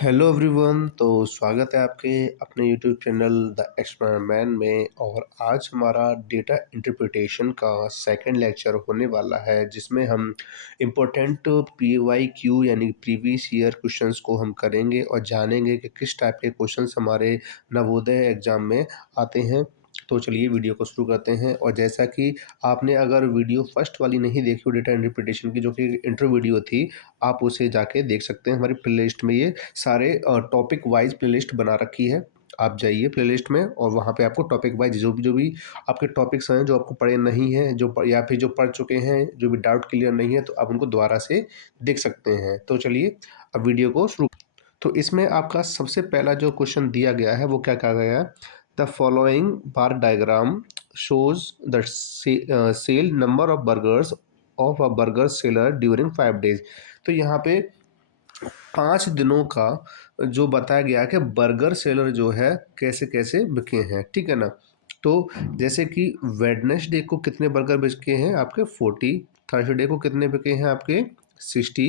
Hello everyone. तो स्वागत है आपके अपने यूट्यूब चैनल द एक्सपेरिमेंट में। और आज हमारा डेटा इंटरप्रिटेशन का सेकंड लेक्चर होने वाला है, जिसमें हम इम्पोर्टेंट PYQ यानी प्रीवियस ईयर क्वेश्चंस को हम करेंगे और जानेंगे कि किस टाइप के क्वेश्चंस हमारे नवोदय एग्ज़ाम में आते हैं। तो चलिए वीडियो को शुरू करते हैं। और जैसा कि आपने अगर वीडियो फर्स्ट वाली नहीं देखी हो डेटा इंटरप्रिटेशन की, जो कि इंट्रो वीडियो थी, आप उसे जाके देख सकते हैं। हमारी प्लेलिस्ट में ये सारे टॉपिक वाइज प्लेलिस्ट बना रखी है। आप जाइए प्लेलिस्ट में और वहाँ पे आपको टॉपिक वाइज जो भी आपके टॉपिक्स हैं, जो आपको पढ़े नहीं हैं, या फिर जो पढ़ चुके हैं, जो भी डाउट क्लियर नहीं है, तो आप उनको दोबारा से देख सकते हैं। तो चलिए अब वीडियो को शुरू। तो इसमें आपका सबसे पहला जो क्वेश्चन दिया गया है वो क्या कहा गया है? The following bar diagram shows the sale number of burgers of a burger seller during 5 days। तो यहाँ पे 5 दिनों का जो बताया गया कि बर्गर सेलर जो है कैसे कैसे बिके हैं, ठीक है ना। तो जैसे कि वेडनेसडे को कितने बर्गर बिके हैं आपके 40, थर्सडे को कितने बिके हैं आपके 60,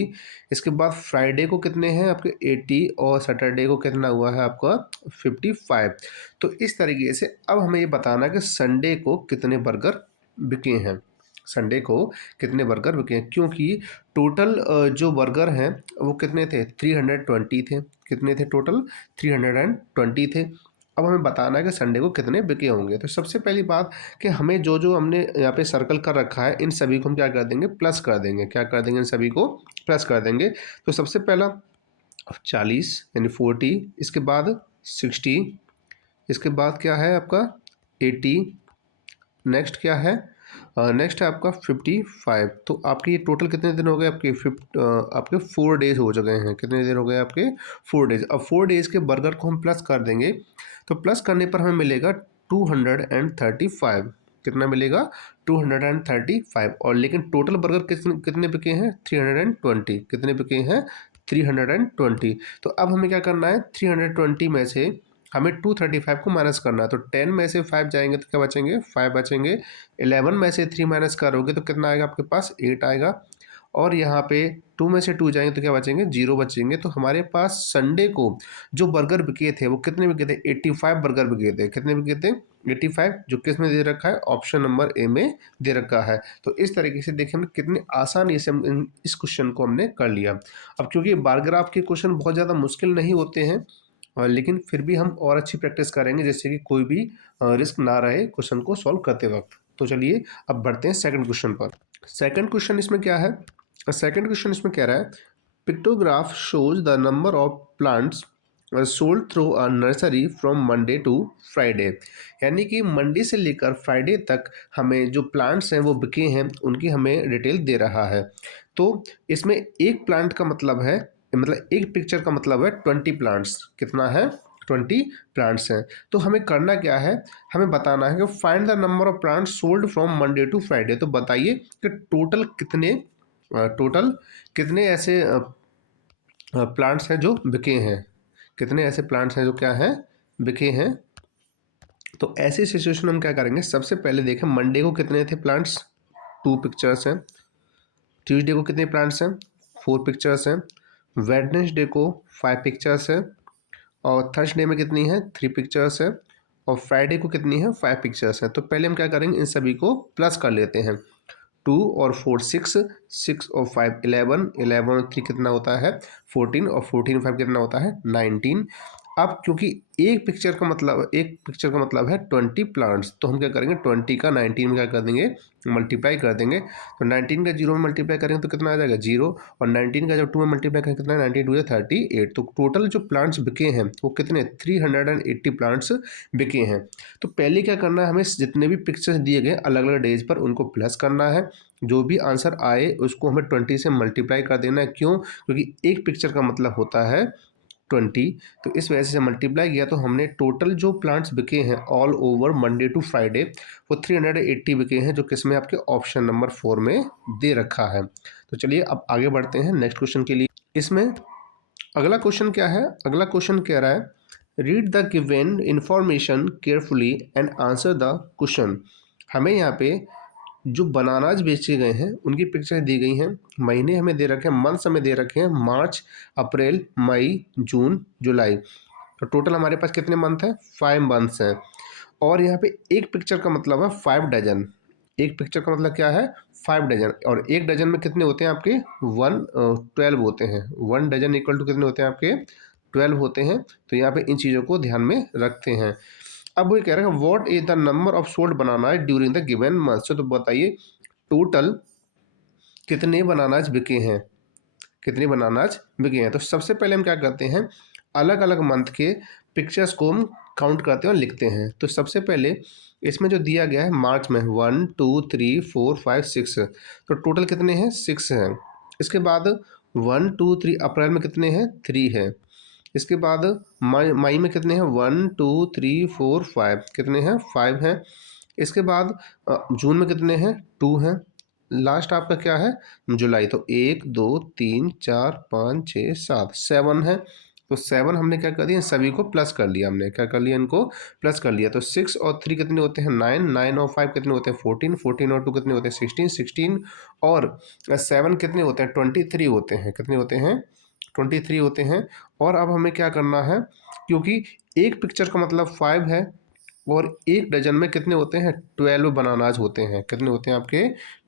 इसके बाद फ्राइडे को कितने हैं आपके 80 और सैटरडे को कितना हुआ है आपका 55। तो इस तरीके से अब हमें ये बताना है कि संडे को कितने बर्गर बिके हैं, संडे को कितने बर्गर बिके हैं, क्योंकि टोटल जो बर्गर हैं वो कितने थे 320 थे। कितने थे टोटल 320 थे। अब हमें बताना है कि संडे को कितने बिके होंगे। तो सबसे पहली बात कि हमें जो जो हमने यहाँ पे सर्कल कर रखा है, इन सभी को हम क्या कर देंगे, प्लस कर देंगे। क्या कर देंगे? इन सभी को प्लस कर देंगे। तो सबसे पहला 40 यानी 40, इसके बाद 60, इसके बाद क्या है आपका 80, नेक्स्ट क्या है, नेक्स्ट है आपका 55। तो आपके ये टोटल कितने दिन हो गए आपके आपके 4 डेज हो चुके हैं। कितने दिन हो गए आपके 4 डेज। अब 4 डेज के बर्गर को हम प्लस कर देंगे, तो प्लस करने पर हमें मिलेगा 235। कितना मिलेगा 235। और लेकिन टोटल बर्गर कितने कितने बिके हैं 320। कितने बिके हैं 320। तो अब हमें क्या करना है, 320 में से हमें 235 को माइनस करना है। तो 10 में से 5 जाएंगे तो क्या बचेंगे 5 बचेंगे। 11 में से 3 माइनस करोगे तो कितना आएगा आपके पास 8 आएगा। और यहाँ पे 2 में से 2 जाएंगे तो क्या बचेंगे 0 बचेंगे। तो हमारे पास संडे को जो बर्गर बिके थे वो कितने बिके थे 85 बर्गर बिके थे। कितने बिके थे 85, जो किस में दे रखा है ऑप्शन नंबर ए में दे रखा है। तो इस तरीके से देखिए हमने कितनी आसानी से हम इस क्वेश्चन को हमने कर लिया। अब क्योंकि बार ग्राफ के क्वेश्चन बहुत ज़्यादा मुश्किल नहीं होते हैं, लेकिन फिर भी हम और अच्छी प्रैक्टिस करेंगे, जिससे कि कोई भी रिस्क ना रहे क्वेश्चन को सॉल्व करते वक्त। तो चलिए अब बढ़ते हैं सेकंड क्वेश्चन पर। सेकंड क्वेश्चन इसमें क्या है, सेकंड क्वेश्चन इसमें कह रहा है pictograph shows the number of plants sold through a nursery from Monday to Friday. यानी कि मंडे से लेकर फ्राइडे तक हमें जो प्लांट्स हैं वो बिके हैं, उनकी हमें डिटेल दे रहा है। तो इसमें एक प्लांट का मतलब है, मतलब एक पिक्चर का मतलब है 20 प्लांट्स। कितना है 20 प्लांट्स हैं। तो हमें करना क्या है, हमें बताना है कि find the number of plants sold from Monday to Friday. तो बताइए कि टोटल कितने ऐसे प्लांट्स हैं जो बिके हैं, कितने ऐसे प्लांट्स हैं जो क्या हैं बिके हैं। तो ऐसी सिचुएशन में हम क्या करेंगे, सबसे पहले देखें मंडे को कितने थे प्लांट्स 2 पिक्चर्स हैं, ट्यूसडे को कितने प्लांट्स हैं 4 पिक्चर्स हैं, वेडनेसडे को 5 पिक्चर्स है, और थर्सडे में कितनी है 3 पिक्चर्स है, और फ्राइडे को कितनी है 5 पिक्चर्स है। तो पहले हम क्या करेंगे, इन सभी को प्लस कर लेते हैं। 2 और 4 6, 6 और 5 11, 11 और 3 कितना होता है 14, और 14 5 कितना होता है 19। अब क्योंकि एक पिक्चर का मतलब है 20 प्लांट्स, तो हम क्या करेंगे 20 का 19 में क्या कर देंगे मल्टीप्लाई कर देंगे। तो 19 का 0 में मल्टीप्लाई करेंगे तो कितना आ जाएगा 0, और 19 का जब 2 में मल्टीप्लाई करेंगे कितना 19 2 38। तो टोटल जो प्लांट्स बिके हैं वो कितने 380 प्लांट्स बिके हैं। तो पहले क्या करना है, हमें जितने भी पिक्चर्स दिए गए अलग अलग डेज पर उनको प्लस करना है। जो भी आंसर आए उसको हमें 20 से मल्टीप्लाई कर देना है। क्यों? क्योंकि एक पिक्चर का मतलब होता है 20। तो इस वजह से मल्टीप्लाई किया तो हमने टोटल जो प्लांट्स बिके हैं all over Monday to Friday वो 380 बिके हैं, जो किसमें आपके ऑप्शन नंबर 4 में दे रखा है। तो चलिए अब आगे बढ़ते हैं नेक्स्ट क्वेश्चन के लिए। इसमें अगला क्वेश्चन क्या है, अगला क्वेश्चन कह रहा है read the given information carefully and answer the question. हमें यहाँ पे जो बनानाज बेचे गए हैं उनकी पिक्चर दी गई हैं। महीने हमें दे रखे हैं, मंथ्स हमें दे रखे हैं मार्च, अप्रैल, मई, जून, जुलाई। तो टोटल हमारे पास कितने मंथ हैं? 5 मंथ्स हैं। और यहाँ पे एक पिक्चर का मतलब है 5 डजन। एक पिक्चर का मतलब क्या है? 5 डजन। और एक डजन में कितने होते हैं आपके? 12 होते हैं। 1 डजन इक्वल टू कितने होते हैं आपके? 12 होते हैं। तो यहाँ पे इन चीज़ों को ध्यान में रखते हैं। अब वो ये कह रहा है what is the number of sold banana during the given month. तो बताइए टोटल कितने बनानाज बिके हैं, कितने बनानाज बिके हैं। तो सबसे पहले हम क्या करते हैं, अलग अलग मंथ के पिक्चर्स को हम काउंट करते हैं और लिखते हैं। तो सबसे पहले इसमें जो दिया गया है मार्च में 1 2 3 4 5 6, तो टोटल कितने हैं? 6 हैं। इसके बाद 1 2 3 अप्रैल में कितने हैं? 3 है। इसके बाद मई मई में कितने हैं? 1 2 3 4 5, कितने हैं? 5 हैं। इसके बाद जून में कितने हैं? 2 हैं। लास्ट आपका क्या है? जुलाई। तो 1 2 3 4 5 6 7, 7 है। तो 7 हमने क्या कर दिया? सभी को प्लस कर लिया। हमने क्या कर लिया? इनको प्लस कर लिया। तो 6 और 3 कितने होते हैं? 9, 9 और 5 कितने होते हैं? 14, 14 और 2 कितने होते हैं? 16, 16 और 7 कितने होते हैं? 23 होते हैं। कितने होते हैं? 23 होते हैं। और अब हमें क्या करना है, क्योंकि एक पिक्चर का मतलब 5 है और एक डजन में कितने होते हैं? 12 बनानाज होते हैं। कितने होते हैं आपके?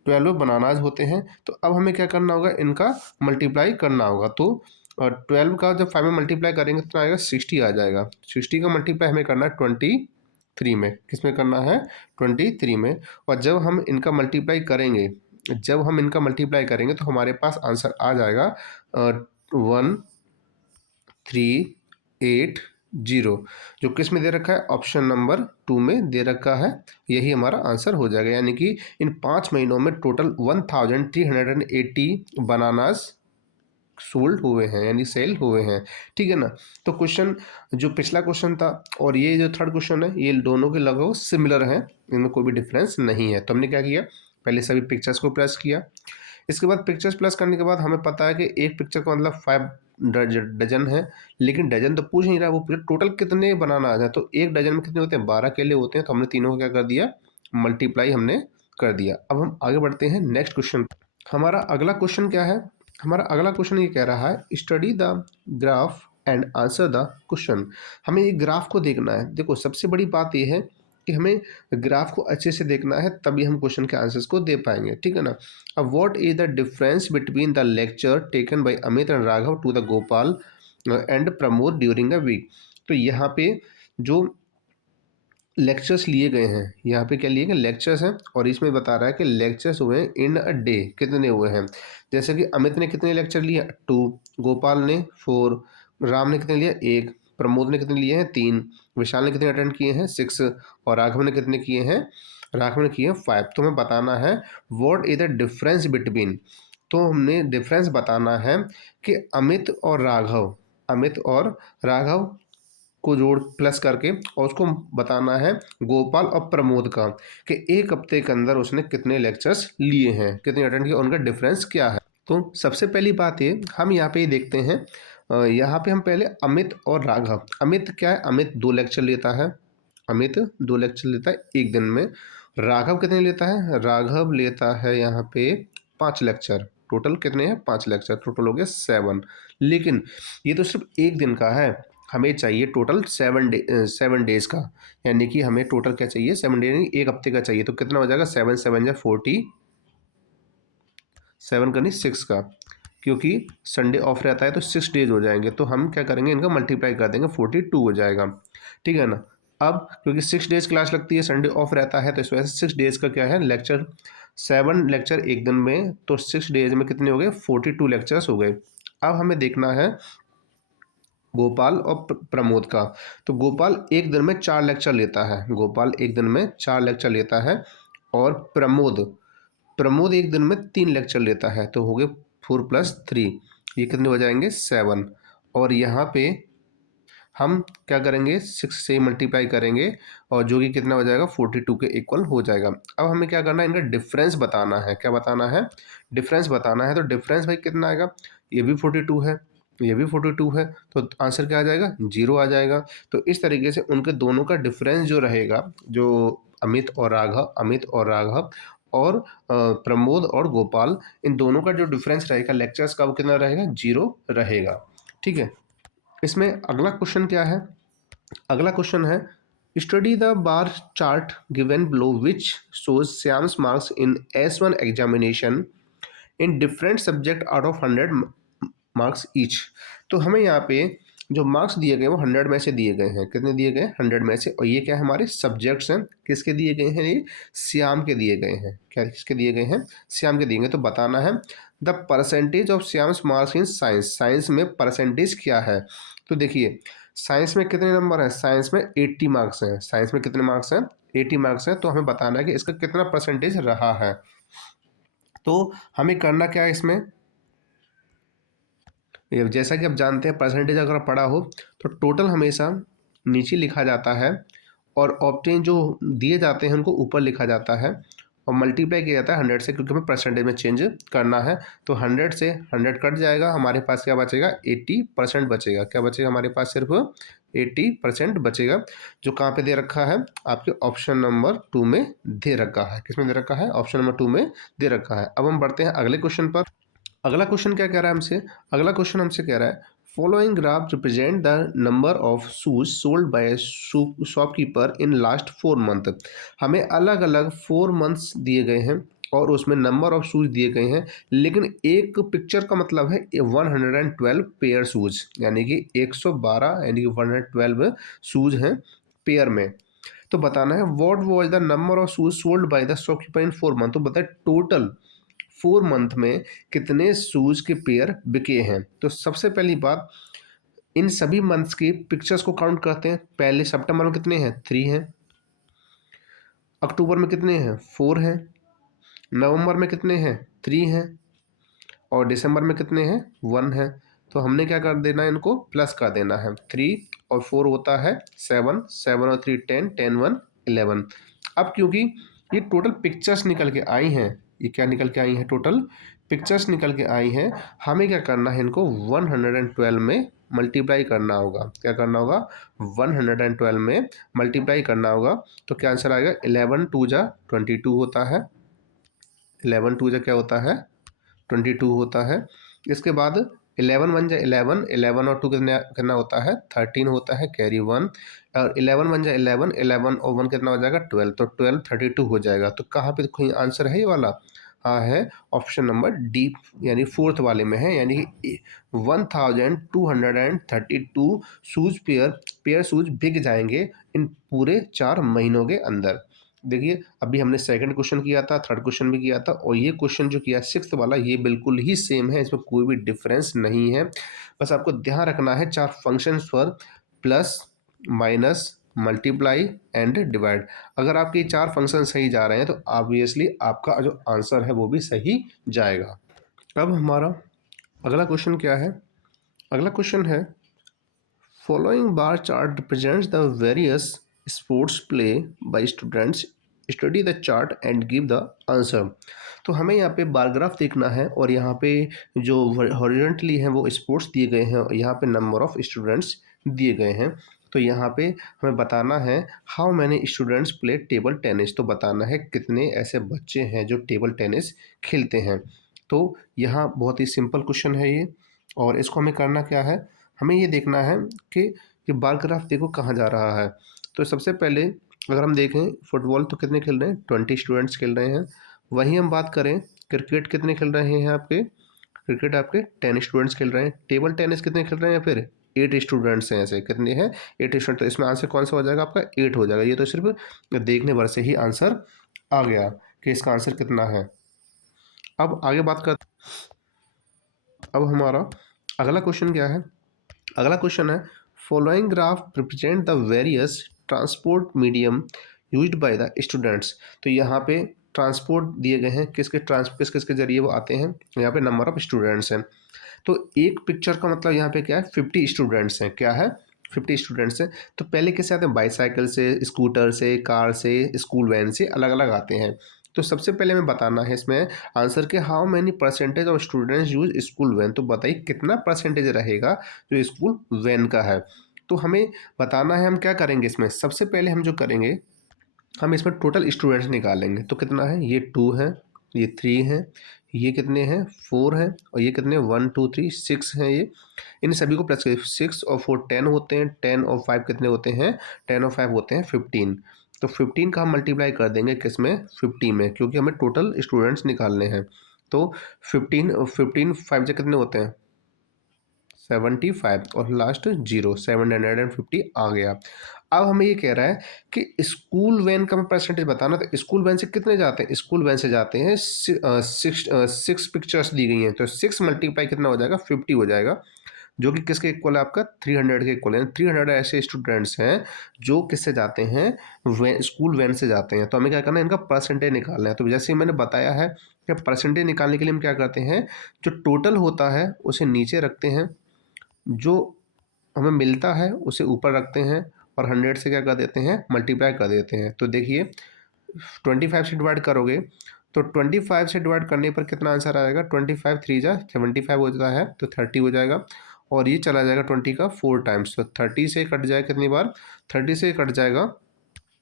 12 बनानाज होते हैं। तो अब हमें क्या करना होगा? इनका मल्टीप्लाई करना होगा। तो 12 का जब 5 में मल्टीप्लाई करेंगे तो आएगा 60 आ जाएगा। 60 का मल्टीप्लाई हमें करना है 23 में। किस में करना है? 23 में। और जब हम इनका मल्टीप्लाई करेंगे, जब हम इनका मल्टीप्लाई करेंगे तो हमारे पास आंसर आ जाएगा 1380, जो किस में दे रखा है? ऑप्शन नंबर 2 में दे रखा है। यही हमारा आंसर हो जाएगा। यानी कि इन 5 महीनों में टोटल 1380 बनानास सोल्ड हुए हैं, यानी सेल हुए हैं। ठीक है ना। तो क्वेश्चन जो पिछला क्वेश्चन था और ये जो थर्ड क्वेश्चन है, ये दोनों के लगभग सिमिलर हैं, इनमें कोई भी डिफरेंस नहीं है। तो हमने क्या किया, पहले सभी पिक्चर्स को प्रेस किया। इसके बाद पिक्चर्स प्लस करने के बाद हमें पता है कि एक पिक्चर का मतलब 5 डजन है, लेकिन डजन तो पूछ नहीं रहा, वो पूरे टोटल कितने बनाना आ जाए। तो एक डजन में कितने होते हैं? 12 केले होते हैं। तो हमने तीनों को क्या कर दिया? मल्टीप्लाई हमने कर दिया। अब हम आगे बढ़ते हैं नेक्स्ट क्वेश्चन। हमारा अगला क्वेश्चन क्या है? हमारा अगला क्वेश्चन ये कह रहा है study the graph and answer the question. हमें ये ग्राफ को देखना है। देखो सबसे बड़ी बात ये है कि हमें ग्राफ को अच्छे से देखना है, तभी हम क्वेश्चन के आंसर्स को दे पाएंगे। ठीक है ना। अब what is the difference between the lecture taken by Amit and Raghav to the Gopal and Pramod during the week. तो यहाँ पे जो लेक्चर्स लिए गए हैं, यहाँ पे क्या लिए गए? लेक्चर्स हैं। और इसमें बता रहा है कि लेक्चर्स हुए इन अ डे, कितने हुए हैं। जैसे कि अमित ने कितने लेक्चर लिए? 2, गोपाल ने 4, राम ने कितने लिए? 1, प्रमोद ने कितने लिए हैं? 3, विशाल ने कितने अटेंड किए हैं? 6, और राघव ने कितने किए हैं? राघव ने किए हैं 5। तो हमें बताना है what is the difference between. तो हमने डिफरेंस बताना है कि अमित और राघव को जोड़ प्लस करके, और उसको बताना है गोपाल और प्रमोद का कि एक हफ्ते के अंदर उसने कितने लेक्चर्स लिए हैं, कितने अटेंड किए, उनका डिफरेंस क्या है। तो सबसे पहली बात ये हम यहाँ पे देखते हैं, यहाँ पे हम पहले अमित और राघव। अमित क्या है? अमित 2 लेक्चर लेता है। अमित 2 लेक्चर लेता है एक दिन में। राघव कितने लेता है? राघव लेता है यहाँ पे 5 लेक्चर। टोटल कितने हैं? 5 लेक्चर। टोटल हो गया 7। लेकिन ये तो सिर्फ एक दिन का है, हमें चाहिए टोटल 7 डेज का। यानी कि हमें टोटल क्या चाहिए? 7 डे, यानी एक हफ्ते का चाहिए। तो कितना हो जाएगा? 7 7 या 40, 7 करनी 6 का, क्योंकि संडे ऑफ रहता है तो 6 डेज हो जाएंगे। तो हम क्या करेंगे? इनका मल्टीप्लाई कर देंगे, 42 हो जाएगा। ठीक है ना। अब क्योंकि 6 डेज क्लास लगती है, संडे ऑफ रहता है, तो इस वजह से 6 डेज का क्या है? लेक्चर 7 लेक्चर एक दिन में, तो 6 डेज में कितने हो गए? 42 लेक्चर्स हो गए। अब हमें देखना है गोपाल और प्रमोद का। तो गोपाल एक दिन में 4 लेक्चर लेता है। गोपाल एक दिन में 4 लेक्चर लेता है। और प्रमोद प्रमोद एक दिन में 3 लेक्चर लेता है। तो हो गए 4 + 3, ये कितने हो जाएंगे? 7। और यहाँ पे हम क्या करेंगे? 6 से मल्टीप्लाई करेंगे, और जो कि कितना हो जाएगा? 42 के इक्वल हो जाएगा। अब हमें क्या करना है? इनका डिफरेंस बताना है। क्या बताना है? डिफरेंस बताना है। तो डिफरेंस भाई कितना आएगा? ये भी 42 है, ये भी 42 है, तो आंसर क्या आ जाएगा? 0 आ जाएगा। तो इस तरीके से उनके दोनों का डिफरेंस जो रहेगा, जो अमित और राघव और प्रमोद और गोपाल, इन दोनों का जो डिफरेंस रहेगा लेक्चर्स का वो कितना रहेगा, 0 रहेगा। ठीक है। इसमें अगला क्वेश्चन क्या है, अगला क्वेश्चन है study the bar chart given below which shows Shyam's marks in S1 examination in different subject out of 100 marks each. तो हमें यहाँ पे जो मार्क्स दिए गए वो 100 में से दिए गए हैं, कितने दिए गए, 100 में से। और ये क्या है, हमारे सब्जेक्ट्स हैं, किसके दिए गए हैं, ये श्याम के दिए गए हैं। क्या किसके दिए गए हैं, श्याम के दिए गए। तो बताना है the percentage of Shyam's marks in science, science में परसेंटेज क्या है। तो देखिए साइंस में कितने नंबर है, साइंस में 80 मार्क्स हैं, साइंस में कितने मार्क्स हैं, 80 मार्क्स हैं। तो हमें बताना है कि इसका कितना परसेंटेज रहा है। तो हमें करना क्या है इसमें, ये जैसा कि आप जानते हैं परसेंटेज अगर पढ़ा हो तो टोटल हमेशा नीचे लिखा जाता है और ऑप्टेन जो दिए जाते हैं उनको ऊपर लिखा जाता है और मल्टीप्लाई किया जाता है 100 से, क्योंकि हमें परसेंटेज में चेंज करना है। तो 100 से 100 कट जाएगा, हमारे पास क्या बचेगा, 80% बचेगा। क्या बचेगा, हमारे पास सिर्फ 80% बचेगा, जो कहाँ पे दे रखा है, आपके ऑप्शन नंबर 2 में दे रखा है। किसमें दे रखा है, ऑप्शन नंबर 2 में दे रखा है। अब हम बढ़ते हैं अगले क्वेश्चन पर। अगला क्वेश्चन क्या कह रहा है हमसे, अगला क्वेश्चन हमसे कह रहा है following graph represent the number of shoes sold by shopkeeper in last 4 month. हमें अलग अलग 4 मंथ्स दिए गए हैं और उसमें नंबर ऑफ शूज दिए गए हैं, लेकिन एक पिक्चर का मतलब है 112 पेयर शूज, यानी कि 112 यानी कि 112 शूज हैं पेयर में। तो बताना है what was the number of shoes sold by the shopkeeper in 4 month. तो बताए टोटल 4 मंथ में कितने शूज के पेयर बिके हैं। तो सबसे पहली बात, इन सभी मंथ्स की पिक्चर्स को काउंट करते हैं। पहले सितंबर में कितने हैं, 3 हैं। अक्टूबर में कितने हैं, 4 हैं। नवंबर में कितने हैं, 3 हैं। और दिसंबर में कितने हैं, 1 है। तो हमने क्या कर देना है, इनको प्लस कर देना है। 3 और 4 होता है 7, 7 और 3 10, 10 1 11। अब क्योंकि ये टोटल पिक्चर्स निकल के आई हैं, ये क्या निकल के आई हैं, टोटल पिक्चर्स निकल के आई हैं, हमें क्या करना है, इनको 112 में मल्टीप्लाई करना होगा। क्या करना होगा, 112 में मल्टीप्लाई करना होगा। तो क्या आंसर आएगा, 11 2 जा 22 होता है, 11 2 जा क्या होता है, 22 होता है। इसके बाद 11 1 जा 11, 11 और 2 कितना कितना होता है, 13 होता है, कैरी 1। और 11 1 जा 11, 11 और 1 कितना हो जाएगा, 12। तो 12 32 हो जाएगा। तो कहाँ पे कोई आंसर है ये वाला, हाँ है ऑप्शन नंबर डी, यानी फोर्थ वाले में है, यानी कि 1232 शूज पेयर शूज बिक जाएंगे इन पूरे 4 महीनों के अंदर। देखिए अभी हमने सेकंड क्वेश्चन किया था, थर्ड क्वेश्चन भी किया था, और ये क्वेश्चन जो किया सिक्स्थ वाला ये बिल्कुल ही सेम है, इसमें कोई भी डिफरेंस नहीं है। बस आपको ध्यान रखना है 4 फंक्शंस पर, plus minus multiply and divide. अगर आपके 4 फंक्शन सही जा रहे हैं तो ऑब्वियसली आपका जो आंसर है वो भी सही जाएगा। अब हमारा अगला क्वेश्चन क्या है, अगला क्वेश्चन है following bar chart represents the various sports play by students, study the chart and give the answer. तो हमें यहाँ पे बार ग्राफ देखना है और यहाँ पे जो हॉरिजॉन्टली हैं वो स्पोर्ट्स दिए गए हैं और यहाँ पे नंबर ऑफ स्टूडेंट्स दिए गए हैं। तो यहाँ पे हमें बताना है how many students play table tennis. तो बताना है कितने ऐसे बच्चे हैं जो टेबल टेनिस खेलते हैं। तो यहाँ बहुत ही सिंपल क्वेश्चन है ये, और इसको हमें करना क्या है, हमें ये देखना है कि ये बार ग्राफ देखो कहाँ जा रहा है। तो सबसे पहले अगर हम देखें फुटबॉल तो कितने खेल रहे हैं, 20 स्टूडेंट्स खेल रहे हैं। वहीं हम बात करें क्रिकेट कितने खेल रहे हैं आपके, क्रिकेट आपके 10 स्टूडेंट्स खेल रहे हैं। टेबल टेनिस कितने खेल रहे हैं, फिर 8 स्टूडेंट्स हैं, ऐसे कितने हैं, 8 स्टूडेंट। तो इसमें आंसर कौन सा हो जाएगा आपका, 8 हो जाएगा। ये तो सिर्फ देखने भर से ही आंसर आ गया कि इसका आंसर कितना है। अब आगे बात कर, अब हमारा अगला क्वेश्चन क्या है, अगला क्वेश्चन है following graph represent the various transport medium used by the students. तो यहाँ पे ट्रांसपोर्ट दिए गए हैं, किस किस के जरिए वो आते हैं, यहाँ पे नंबर ऑफ स्टूडेंट्स हैं। तो एक पिक्चर का मतलब यहाँ पे क्या है, 50 स्टूडेंट्स हैं। क्या है, 50 स्टूडेंट्स हैं। तो पहले किससे आते हैं, बाईसाइकिल से, स्कूटर से, कार से, स्कूल वैन से, अलग अलग आते हैं। तो सबसे पहले हमें बताना है इसमें आंसर के how many percentage of students use school van. तो बताइए कितना परसेंटेज रहेगा जो स्कूल वैन का है। तो हमें बताना है हम क्या करेंगे इसमें, सबसे पहले हम जो करेंगे हम इसमें टोटल स्टूडेंट्स निकालेंगे तो कितना है, ये 2 है, ये 3 है, ये कितने हैं 4 हैं, और ये कितने 1 2 3 6 हैं। ये इन सभी को प्लस करिए, 6 और 4 10 होते हैं, 10 और 5 कितने होते हैं, 10 और 5 होते हैं 15। तो 15 का हम मल्टीप्लाई कर देंगे किस में, 50 में, क्योंकि हमें टोटल स्टूडेंट्स निकालने हैं। तो 15 5 से कितने होते हैं 75, और लास्ट 0, 750 आ गया। अब हमें ये कह रहा है कि स्कूल वैन का हमें परसेंटेज बताना। तो स्कूल वैन से कितने जाते हैं, स्कूल वैन से जाते हैं 6 पिक्चर्स दी गई हैं, तो 6 मल्टीप्लाई कितना हो जाएगा 50 हो जाएगा, जो कि किसके इक्वल है आपका 300 के इक्वल है। 300 ऐसे स्टूडेंट्स हैं जो किससे जाते हैं, स्कूल वैन से जाते हैं। तो हमें क्या करना है, इनका परसेंटेज निकालना है। तो जैसे ही मैंने बताया है कि परसेंटेज निकालने के लिए हम क्या करते हैं, जो टोटल होता है उसे नीचे रखते हैं, जो हमें मिलता है उसे ऊपर रखते हैं, और 100 से क्या कर देते हैं, मल्टीप्लाई कर देते हैं। तो देखिए 25 से डिवाइड करोगे तो 25 से डिवाइड करने पर कितना आंसर आएगा, 25 3 जा 75 हो जाता है, तो 30 हो जाएगा, और ये चला जाएगा 20 का 4 टाइम्स, तो 30 से कट जाएगा कितनी बार, 30 से कट जाएगा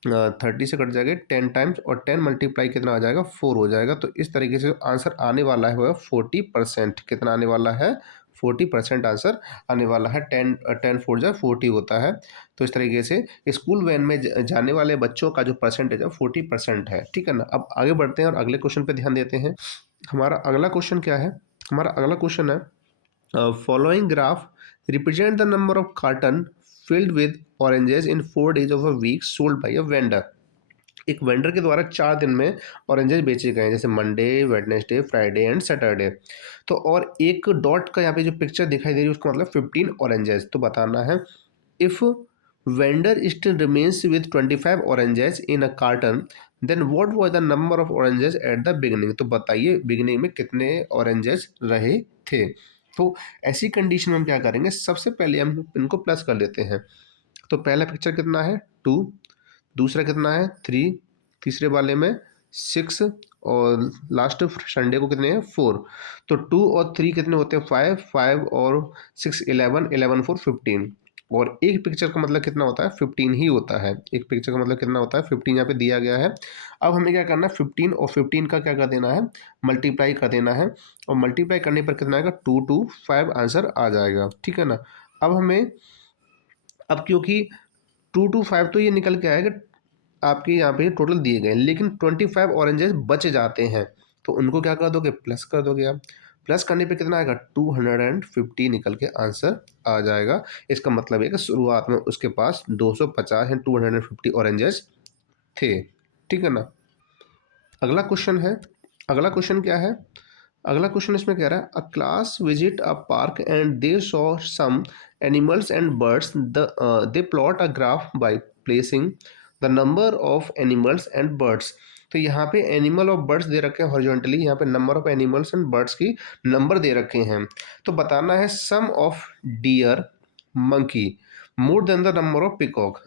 30 से कट जाएगा 10 टाइम्स, और 10 मल्टीप्लाई कितना आ जाएगा 4 हो जाएगा। तो इस तरीके से आंसर आने वाला है वह 40%। कितना आने वाला है, 40% आंसर आने वाला है। 10 4 जा 40 होता है। तो इस तरीके से स्कूल वैन में जाने वाले बच्चों का जो परसेंटेज है 40% है। ठीक है ना। अब आगे बढ़ते हैं और अगले क्वेश्चन पे ध्यान देते हैं। हमारा अगला क्वेश्चन क्या है, हमारा अगला क्वेश्चन है following graph represent the number of carton filled with oranges in 4 days of a week sold by a vendor। एक वेंडर के द्वारा 4 दिन में ऑरेंजेस बेचे गए हैं, जैसे Monday, Wednesday, Friday and Saturday. तो और एक डॉट का यहाँ पे जो पिक्चर दिखाई दे रही है उसका मतलब 15 ऑरेंजेस। तो बताना है if vendor still remains with 25 oranges in a carton then what was the number of oranges at the beginning. तो बताइए बिगिनिंग में कितने ऑरेंजेस रहे थे। तो ऐसी कंडीशन में हम क्या करेंगे, सबसे पहले हम इनको प्लस कर लेते हैं। तो पहला पिक्चर कितना है 2, दूसरा कितना है 3, तीसरे वाले में 6, और लास्ट संडे को कितने हैं 4। तो 2 और 3 कितने होते हैं 5, 5 और 6 11, 11 4 15। और एक पिक्चर का मतलब कितना होता है 15 ही होता है। एक पिक्चर का मतलब कितना होता है 15 यहाँ पे दिया गया है। अब हमें क्या करना है 15 और 15 का क्या कर देना है, मल्टीप्लाई कर देना है, और मल्टीप्लाई करने पर कितना आएगा 225 आंसर आ जाएगा। ठीक है ना। अब हमें, अब क्योंकि 225 तो ये निकल के आएगा आपके यहाँ पे टोटल दिए गए, लेकिन 25 ऑरेंजेस बच जाते हैं, तो उनको क्या कर दोगे, प्लस कर दोगे आप। प्लस करने पे कितना आएगा 250 निकल के आंसर आ जाएगा। इसका मतलब है कि शुरुआत में उसके पास 250 है, 250 ऑरेंजेस थे। ठीक है ना। अगला क्वेश्चन है, अगला क्वेश्चन क्या है, अगला क्वेश्चन इसमें कह रहा है a class visit a park and they saw some animals and birds, they plot a graph by placing the number of animals and birds. तो यहाँ पे एनिमल और बर्ड्स दे रखे हैं हॉरिजॉन्टली, यहाँ पे number of animals and birds की number दे रखे हैं। तो बताना है sum of deer monkey more than the number of peacock.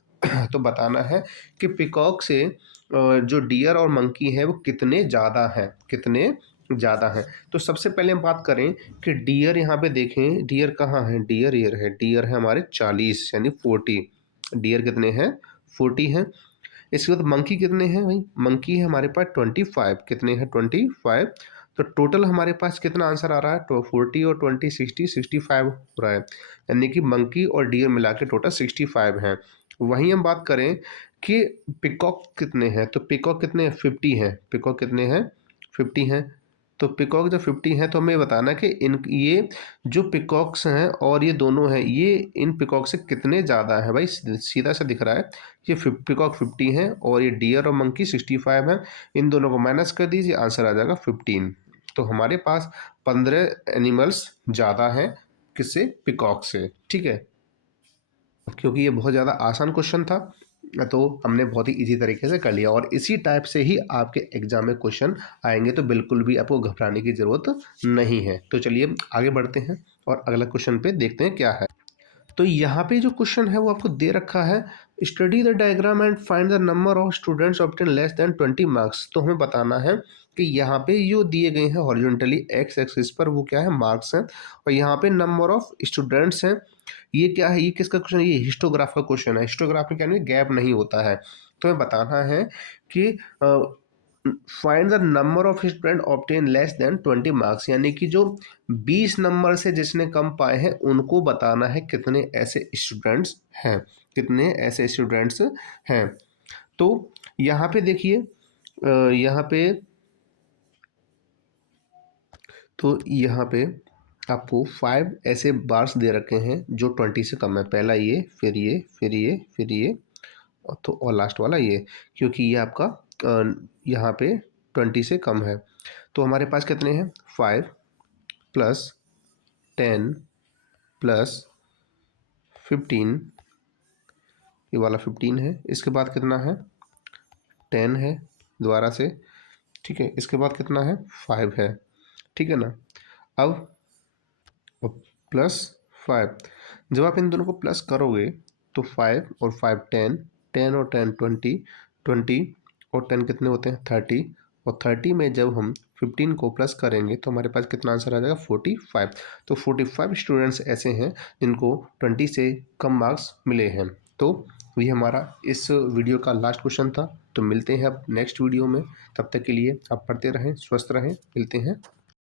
तो बताना है कि पिकॉक से जो डियर और मंकी है वो कितने ज़्यादा हैं, कितने ज़्यादा है। तो सबसे पहले हम बात करें कि डियर, यहाँ पे देखें डियर कहाँ है, डियर ईयर है, डियर है हमारे 40 यानी 40। डियर कितने हैं 40 हैं। इसके बाद मंकी कितने हैं भाई, मंकी है हमारे पास 25। कितने हैं 25। तो टोटल हमारे पास कितना आंसर आ रहा है, तो 40 और 20 60 65 हो रहा है, यानी कि मंकी और डियर मिला के टोटल 65 हैं। वहीं हम बात करें कि पिकॉक कितने हैं, तो पिकॉक कितने हैं 50 हैं। पिकॉक कितने हैं 50 हैं। तो पिकॉक जब 50 हैं तो हमें बताना कि इन ये जो पिकॉक्स हैं और ये दोनों हैं, ये इन पिकॉक से कितने ज़्यादा हैं भाई, सीधा सा दिख रहा है। ये पिकॉक 50 हैं और ये डियर और मंकी 65 हैं। इन दोनों को माइनस कर दीजिए, आंसर आ जाएगा 15। तो हमारे पास 15 एनिमल्स ज़्यादा हैं किससे, पिकॉक से। ठीक है। क्योंकि ये बहुत ज़्यादा आसान क्वेश्चन था तो हमने बहुत ही इजी तरीके से कर लिया, और इसी टाइप से ही आपके एग्जाम में क्वेश्चन आएंगे, तो बिल्कुल भी आपको घबराने की ज़रूरत नहीं है। तो चलिए आगे बढ़ते हैं और अगला क्वेश्चन पे देखते हैं क्या है। तो यहाँ पे जो क्वेश्चन है वो आपको दे रखा है study the diagram and find the number of students obtain less than 20 marks. तो हमें बताना है कि यहाँ पे जो दिए गए हैं हॉरिजॉन्टली एक्स एक्सिस पर वो क्या है, मार्क्स हैं, और यहाँ पे नंबर ऑफ स्टूडेंट्स हैं। ये क्या है, ये किसका क्वेश्चन है, ये हिस्टोग्राफ का क्वेश्चन है। हिस्टोग्राफ में क्या नहीं, गैप नहीं होता है। तुम्हें बताना है कि find the number of student obtain less than 20 marks, यानी कि जो 20 नंबर से जिसने कम पाए हैं उनको बताना है कितने ऐसे स्टूडेंट्स हैं, कितने ऐसे स्टूडेंट्स हैं। तो यहाँ पे देखिए, यहाँ पे तो यहाँ पे आपको 5 ऐसे बार्स दे रखे हैं जो 20 से कम है। पहला ये, फिर ये, फिर ये, फिर ये, और लास्ट वाला ये, क्योंकि ये आपका यहाँ पे 20 से कम है। तो हमारे पास कितने हैं, 5 प्लस 10 प्लस 15, ये वाला 15 है। इसके बाद कितना है, 10 है दोबारा से, ठीक है। इसके बाद कितना है, 5 है, ठीक है ना। अब प्लस 5, जब आप इन दोनों को प्लस करोगे तो 5 और 5 10, 10 और 10 20, 20 और 10 कितने होते हैं, 30, और 30 में जब हम 15 को प्लस करेंगे तो हमारे पास कितना आंसर आ जाएगा, 45। तो 45 स्टूडेंट्स ऐसे हैं जिनको 20 से कम मार्क्स मिले हैं। तो ये हमारा इस वीडियो का लास्ट क्वेश्चन था। तो मिलते हैं अब नेक्स्ट वीडियो में, तब तक के लिए आप पढ़ते रहें, स्वस्थ रहें, मिलते हैं।